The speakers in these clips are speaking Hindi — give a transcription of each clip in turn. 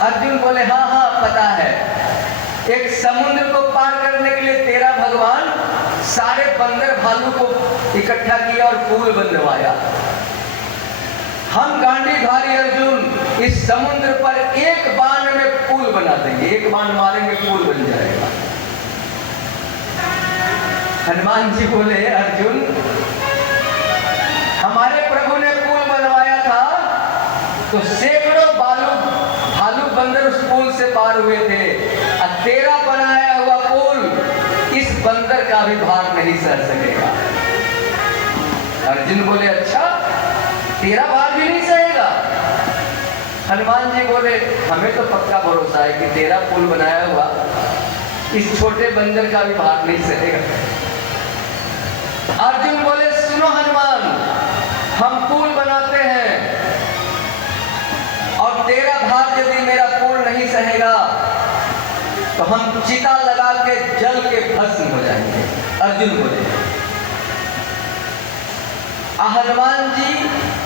अर्जुन बोले हाँ हाँ पता है। एक समुद्र को पार करने के लिए तेरा भगवान सारे बंदर भालू को इकट्ठा किया और पुल बनवाया। हम गांडीधारी अर्जुन इस समुद्र पर एक बाण में पुल बना देंगे, एक बाण मारेंगे पुल बन जाएगा। हनुमान जी बोले अर्जुन हमारे प्रभु ने पुल बनवाया था तो सैकड़ों भालू बंदर उस पुल से पार हुए थे, और तेरा बनाया हुआ पुल इस बंदर का भी भार नहीं सह सकेगा। अर्जुन बोले अच्छा तेरा भार भी नहीं सहेगा? हनुमान जी बोले हमें तो पक्का भरोसा है कि तेरा पुल बनाया हुआ इस छोटे बंदर का भी भार नहीं सहेगा। अर्जुन बोले सुनो हनुमान, हम पुल बनाते हैं और तेरा भार यदि मेरा पुल नहीं सहेगा तो हम चिता लगा के जल के भस्म हो जाएंगे। अर्जुन बोले हनुमान जी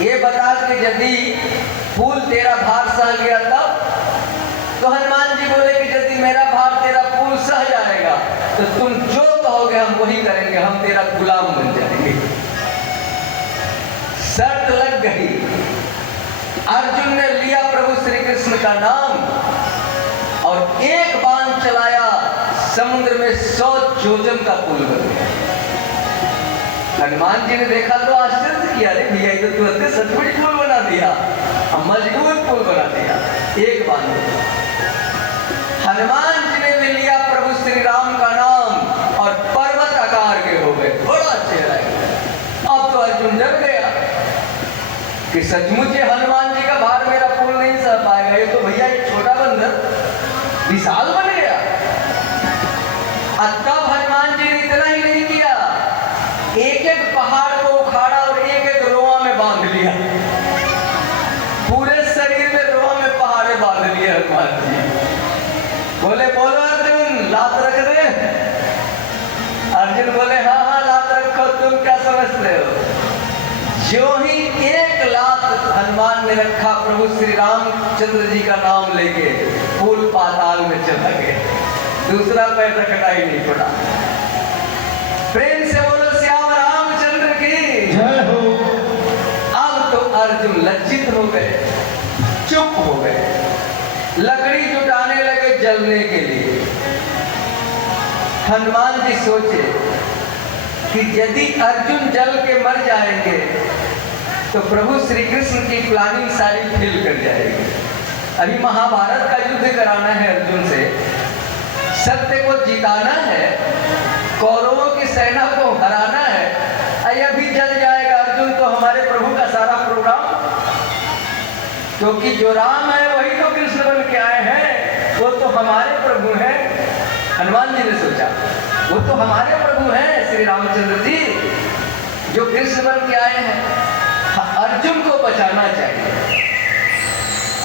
ये बता कि यदि पुल तेरा भार सह गया तब? तो हनुमान जी बोले कि यदि मेरा भार तेरा पुल सह जाएगा तो तुम जो कहोगे हम वही करेंगे, हम तेरा गुलाम बन जाएंगे। शर्त लग गई। अर्जुन ने लिया प्रभु श्री कृष्ण का नाम और एक बाण चलाया, समुद्र में 100 योजन का पुल बन गया। हनुमान जी ने देखा तो आश्चर्य किया, अरे भैया तो तुरंत सचमुच पुल बना दिया, हम मजबूत पुल बना दिया एक बाण में। हनुमान जी ने भी लिया प्रभु श्री राम का नाम और पर्वत आकार के हो गए, बड़ा चेहरा है। अब तो अर्जुन डर गया कि सचमुच हनुमान जी का भार मेरा पुल नहीं सह पाएगा, ये तो भैया एक छोटा बंदर विशाल बन गया। तब हनुमान जी ने इतना ही नहीं किया, एक एक पहाड़ को उखाड़ा और एक एक रोआ में बांध लिया, पूरे शरीर में रोआ में पहाड़े बांध लिए हनुमान जी। बोले बोलो अर्जुन लात रख दे। अर्जुन बोले हाँ हाँ लात रखो, तुम क्या समझते हो? जो ही एक लात हनुमान ने रखा, प्रभु श्री रामचंद्र जी का नाम लेके पुल पाताल में चला गया, दूसरा पैर रखना ही नहीं पड़ा। प्रेम से बोलो श्याम रामचंद्र की जय हो। अब तो अर्जुन लज्जित हो गए, चुप हो गए, लकड़ी जुटाने लगे जलने के लिए। हनुमान जी सोचे कि यदि अर्जुन जल के मर जाएंगे तो प्रभु श्री कृष्ण की प्लानिंग सारी फेल कर जाएगी। अभी महाभारत का युद्ध कराना है अर्जुन से, सत्य को जिताना है, कौरवों की सेना को हराना है, अभी जल जाएगा अर्जुन तो हमारे प्रभु का सारा प्रोग्राम, क्योंकि जो राम है वही तो कृष्ण बन के आए हैं, वो तो हमारे प्रभु हैं। हनुमान जी ने सोचा वो तो हमारे प्रभु हैं श्री रामचंद्र जी जो कृष्ण बन के आए हैं, अर्जुन को बचाना चाहिए।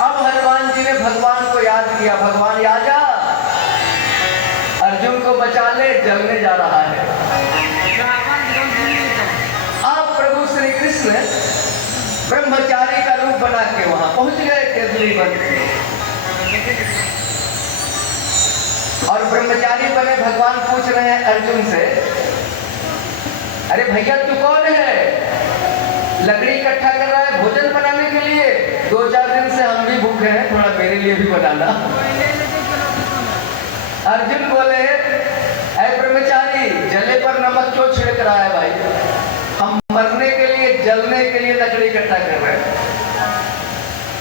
अब हनुमान जी ने भगवान को याद किया, भगवान आ जा, अर्जुन को बचा ले, जलने जा रहा है। अब प्रभु श्री कृष्ण ब्रह्मचारी का रूप बना के वहां पहुंच गए केसरी वन, और ब्रह्मचारी बने भगवान पूछ रहे हैं अर्जुन से, अरे भैया तू कौन है? लकड़ी इकट्ठा कर रहा है भोजन बनाने के लिए, 2-4 दिन से हम भी भूखे हैं, थोड़ा मेरे लिए भी बनाना। अर्जुन बोले ऐ ब्रह्मचारी जले पर नमक क्यों छिड़क रहा है भाई? हम मरने के लिए जलने के लिए लकड़ी इकट्ठा कर रहे हैं।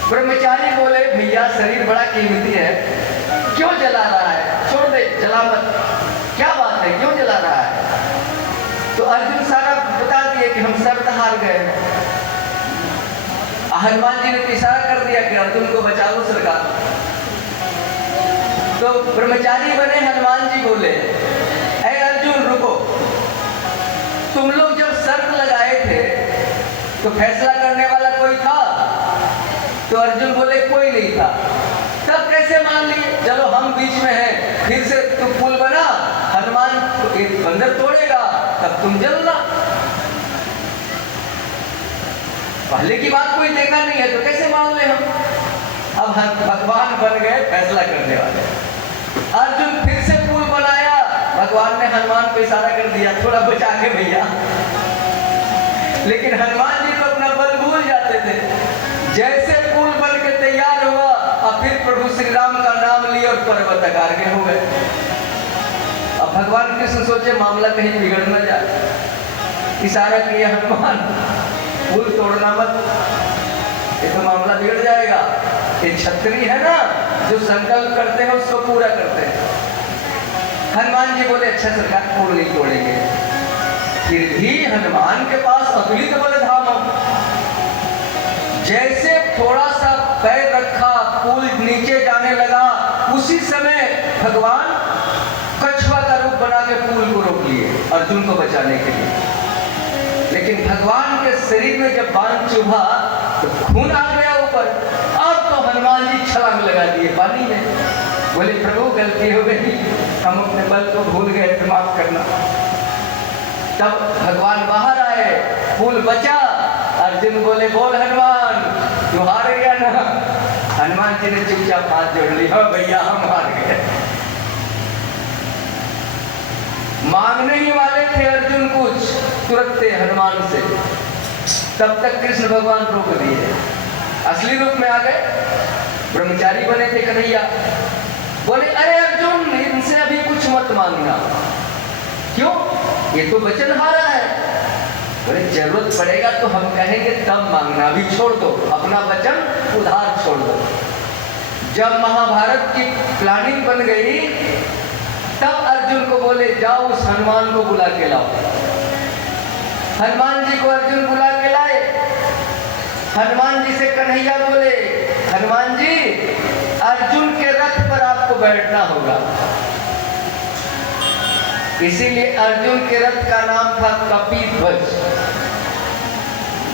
ब्रह्मचारी बोले भैया शरीर बड़ा कीमती है, क्यों जला रहा है? छोड़ दे, जला मत। क्या बात है, क्यों जला रहा है? तो अर्जुन सारा बता दिए कि हम शर्त हार गए। हनुमान जी ने इशारा कर दिया कि अर्जुन को बचा लो सरकार। तो ब्रह्मचारी बने हनुमान जी बोले ऐ अर्जुन रुको, तुम लोग जब शर्त लगाए थे तो फैसला करने वाला कोई था? तो अर्जुन बोले कोई नहीं था। तब कैसे मान लिए? चलो हम बीच में हैं, फिर से तू पुल बना, हनुमान एक बंदर तोड़ेगा तब तुम जलना। पहले की बात कोई देखा नहीं है तो कैसे मान ले हम? अब भगवान बन गए फैसला करने वाले। अर्जुन फिर से पुल बनाया, भगवान ने हनुमान को इशारा कर दिया थोड़ा बचा के भैया, लेकिन हनुमान जी तो अपना बल भूल जाते थे। जैसे पुल बन के तैयार हुआ और फिर प्रभु श्री राम का नाम लिया और पर्वत आगे हो गए। अब भगवान कृष्ण सोचे मामला कहीं बिगड़ न जाए, इशारा किया हनुमान पुल तोड़ना मत, ये तो मामला बिगड़ जाएगा। ये क्षत्रिय है ना, जो संकल्प करते हैं उसको पूरा करते हैं। हनुमान जी बोले अच्छा सरकार पुल नहीं तोड़ेंगे। फिर भी हनुमान के पास अतुलित बल धाम। जैसे थोड़ा सा पैर रखा पुल नीचे जाने लगा, उसी समय भगवान कछुआ का रूप बना के पुल को रोक लिए अर्जुन को बचाने के लिए। लेकिन भगवान के शरीर में जब बाण चुभा तो खून आ गया ऊपर। अब तो हनुमान जी छलांग लगा दिए पानी में, बोले प्रभु गलती हो गई, हम अपने बल को भूल गए, माफ करना। तब भगवान बाहर आए, पुल बचा। अर्जुन बोले बोल हनुमान तू हार गया ना। हनुमान जी ने चुपचाप हाथ जोड़ लिया, भैया हम हार गए। मांगने ही वाले थे अर्जुन कुछ, तुरंत हनुमान से, तब तक कृष्ण भगवान रोक दिए, असली रूप में आ गए। ब्रह्मचारी बने थे कन्हैया, बोले अरे अर्जुन इनसे अभी कुछ मत मांगना। क्यों? ये तो वचन हारा है। बोले जरूरत पड़ेगा तो हम कहेंगे तब मांगना, अभी छोड़ दो अपना वचन, उधार छोड़ दो। जब महाभारत की प्लानिंग बन गई तब अर्जुन को बोले जाओ उस हनुमान को बुला के लाओ। हनुमान जी को अर्जुन बुला के लाए। हनुमान जी से कन्हैया बोले हनुमान जी अर्जुन के रथ पर आपको बैठना होगा। इसीलिए अर्जुन के रथ का नाम था कपिध्वज।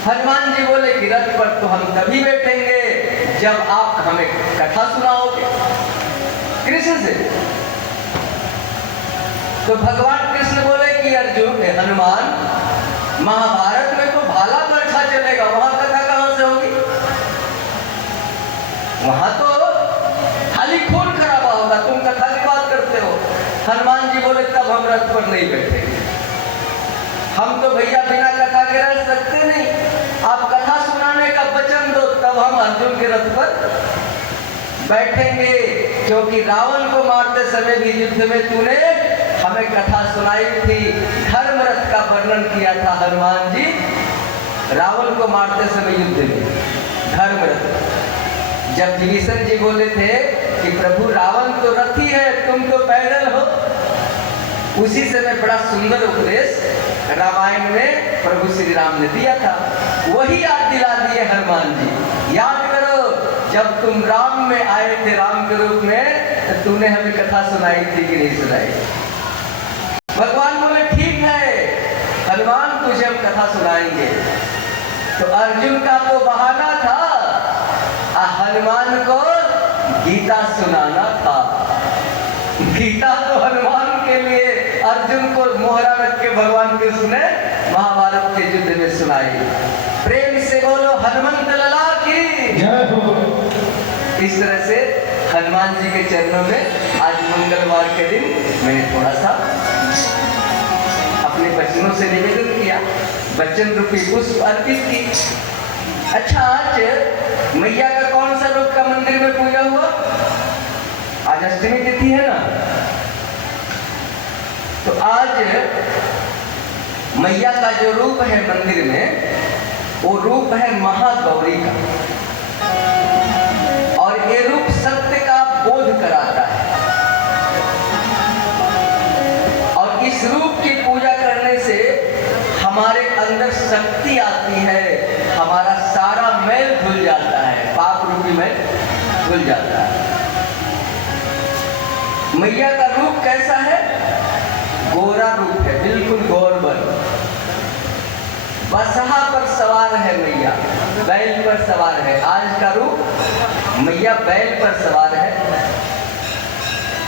हनुमान जी बोले कि रथ पर तो हम तभी बैठेंगे जब आप हमें कथा सुनाओगे कृष्ण से। तो भगवान कृष्ण बोले कि अर्जुन हनुमान महाभारत में तो भाला बरछा चलेगा, वहां कथा कहां से होगी? वहां तो खाली खून खराबा होगा, तुम कथा की बात करते हो। हनुमान जी बोले तब हम रथ पर नहीं बैठेंगे, हम तो भैया बिना कथा के रह सकते नहीं, आप कथा सुनाने का वचन दो तब हम अर्जुन के रथ पर बैठेंगे। क्योंकि रावण को मारते समय भी युद्ध में तूने हमें कथा सुनाई थी, धर्म रथ का वर्णन किया था हनुमान जी रावण को मारते समय युद्ध में, धर्म रथ। जब विभीषण जी बोले थे कि प्रभु रावण तो रथी है, तुम तो पैदल हो, उसी समय बड़ा सुंदर उपदेश रामायण में प्रभु श्री राम ने दिया था, वही याद दिला दिए हनुमान जी। याद करो जब तुम राम में आए थे, राम के रूप में, तो तूने हमें कथा सुनाई थी कि नहीं सुनाई? भगवान बोले ठीक है हनुमान तुझे हम कथा सुनाएंगे। तो अर्जुन का तो बहाना था, हनुमान को गीता सुनाना था। गीता तो हनुमान के लिए अर्जुन को मोहरा रख के भगवान कृष्ण ने महाभारत के युद्ध में सुनाई। प्रेम से बोलो हनुमंत लला की जय हो। इस तरह से हनुमान जी के चरणों में आज मंगलवार के दिन मैंने थोड़ा सा अपने बच्चों से निवेदन किया, बच्चन रूपी पुष्प अर्पित की। अच्छा आज मैया का कौन सा रूप का मंदिर में पूजा हुआ? आज अष्टमी तिथि है ना, तो आज मैया का जो रूप है मंदिर में वो रूप है महागौरी का, और ये रूप सत्य का बोध कराता है। और इस रूप की पूजा करने से हमारे अंदर शक्ति आती है, हमारा सारा मैल धुल जाता है, पाप रूपी मैल धुल जाता है। मैया का रूप कैसा है? गोरा रूप है, बिल्कुल गौरवर। बसहा पर सवार है मैया, बैल पर सवार है। आज का रूप मैया बैल पर सवार है।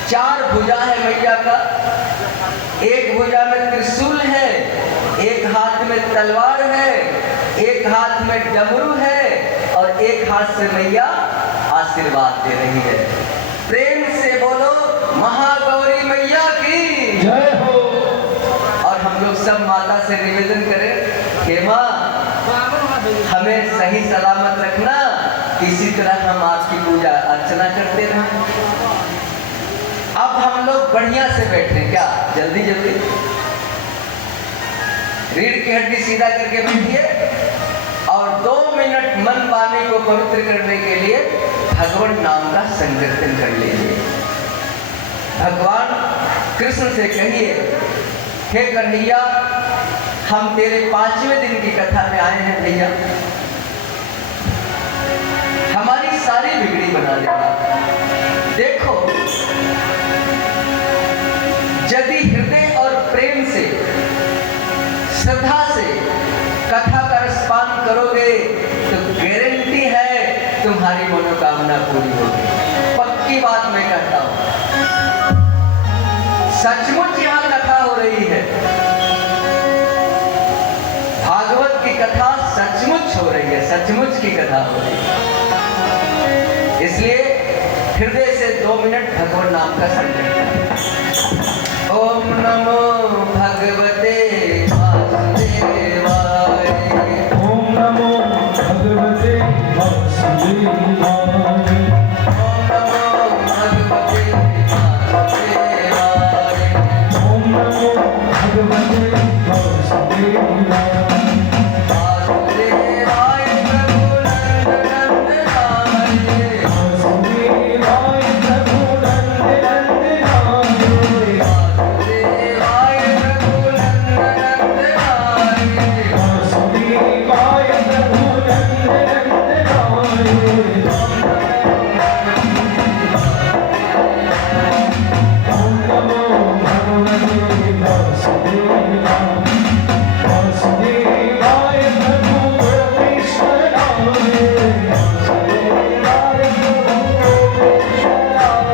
4 भुजा है मैया का, एक भुजा में त्रिशूल है, एक हाथ में तलवार है, एक हाथ में डमरू है, और एक हाथ से मैया आशीर्वाद दे रही है। प्रेम से बोलो महागौरी मैया की जय हो। और हम लोग सब माता से निवेदन करें कि माँ हमें सही सलामत रखना, इसी तरह हम आपकी पूजा अर्चना करते रहें। अब हम लोग बढ़िया से बैठे, क्या जल्दी जल्दी रीढ़ की हड्डी सीधा करके बैठिए और 2 मिनट मन वाणी को पवित्र करने के लिए भगवान नाम का संकीर्तन कर लीजिए। भगवान कृष्ण से कहिए, हे कन्हैया हम तेरे 5वें दिन की कथा में आए हैं भैया, हमारी सारी बिगड़ी बना देगा। देखो यदि हृदय और प्रेम से श्रद्धा से कथा का रसपान करोगे तो गारंटी है तुम्हारी मनोकामना पूरी होगी। पक्की बात मैं कहता हूं, सचमुच यहां कथा हो रही है, भागवत की कथा सचमुच हो रही है, सचमुच की कथा हो रही है। इसलिए हृदय से 2 मिनट भगवान नाम का संकीर्तन। ओम नमो भगवते वासुदेवाय। ओम नमो भगवते वासुदेवाय। ओम नमो भगवते वासुदेवाय। वासुदेवाय प्रभु नंदनंदनाय। वासुदेवाय प्रभु नंदनंदनाय। वासुदेवाय प्रभु नंदनंदनाय। वासुदेवाय प्रभु नंदनंदनाय। ओम नमो भगवते वासुदेवाय। वासुदेवाय प्रभु गोपेश्वराय। वासुदेवाय प्रभु गोपेश्वराय।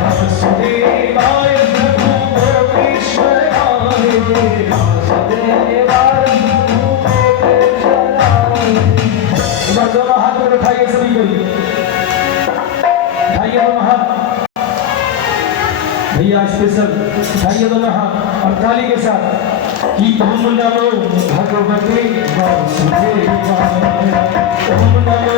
वासुदेवाय प्रभु गोपेश्वराय। वासुदेवाय प्रभु गोपेश्वराय। दोनों हाथ में उठाइए सभी कोई, उठाइए दोनों हाथ भैया, स्पेशल उठाइए दोनों हाथ और ताली के साथ कि ओम नमो भगवते वासुदेवाय। ओम नमो